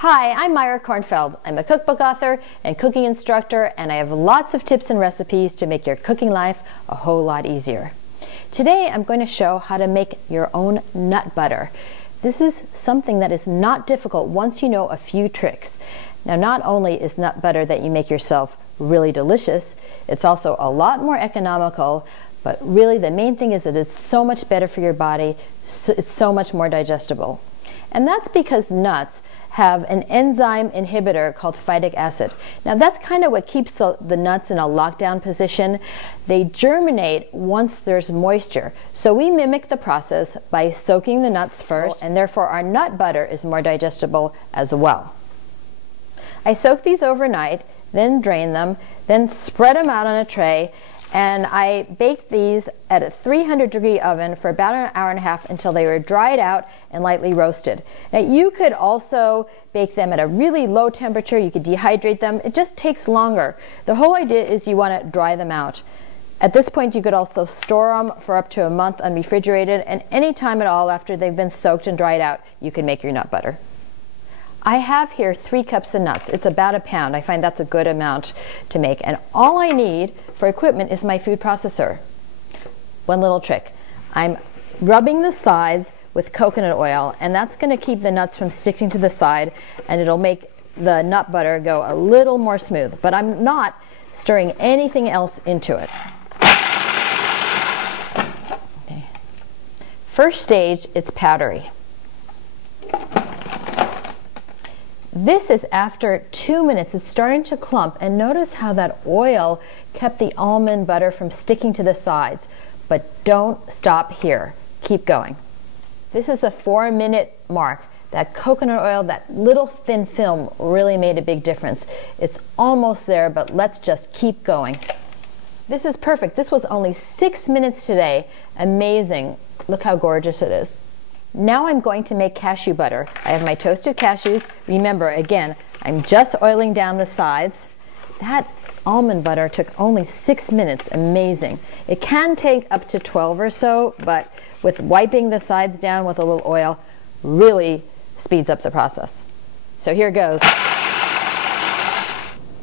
Hi, I'm Myra Kornfeld. I'm a cookbook author and cooking instructor, and I have lots of tips and recipes to make your cooking life a whole lot easier. Today I'm going to show how to make your own nut butter. This is something that is not difficult once you know a few tricks. Now, not only is nut butter that you make yourself really delicious, it's also a lot more economical, but really the main thing is that it's so much better for your body, it's so much more digestible. And that's because nuts have an enzyme inhibitor called phytic acid. Now that's kind of what keeps the nuts in a lockdown position. They germinate once there's moisture. So we mimic the process by soaking the nuts first, and therefore our nut butter is more digestible as well. I soak these overnight, then drain them, then spread them out on a tray, and I baked these at a 300-degree oven for about an hour and a half until they were dried out and lightly roasted. Now you could also bake them at a really low temperature. You could dehydrate them. It just takes longer. The whole idea is you want to dry them out. At this point you could also store them for up to a month unrefrigerated, and any time at all after they've been soaked and dried out, you can make your nut butter. I have here 3 cups of nuts. It's about a pound. I find that's a good amount to make. And all I need for equipment is my food processor. One little trick. I'm rubbing the sides with coconut oil, and that's going to keep the nuts from sticking to the side, and it'll make the nut butter go a little more smooth. But I'm not stirring anything else into it. Okay. First stage, it's powdery. This is after 2 minutes. It's starting to clump, and notice how that oil kept the almond butter from sticking to the sides. But don't stop here. Keep going. This is the 4-minute mark. That coconut oil, that little thin film, really made a big difference. It's almost there, but let's just keep going. This is perfect. This was only 6 minutes today. Amazing. Look how gorgeous it is. Now I'm going to make cashew butter. I have my toasted cashews. Remember, again, I'm just oiling down the sides. That almond butter took only 6 minutes. Amazing. It can take up to 12 or so, but with wiping the sides down with a little oil really speeds up the process. So here goes.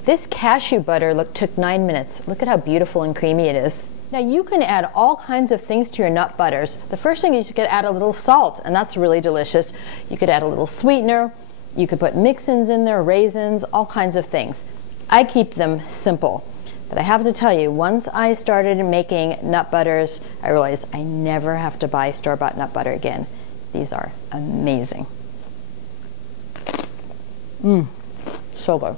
This cashew butter took 9 minutes. Look at how beautiful and creamy it is. Now you can add all kinds of things to your nut butters. The first thing is you could add a little salt, and that's really delicious. You could add a little sweetener. You could put mix-ins in there, raisins, all kinds of things. I keep them simple. But I have to tell you, once I started making nut butters, I realized I never have to buy store-bought nut butter again. These are amazing. So good.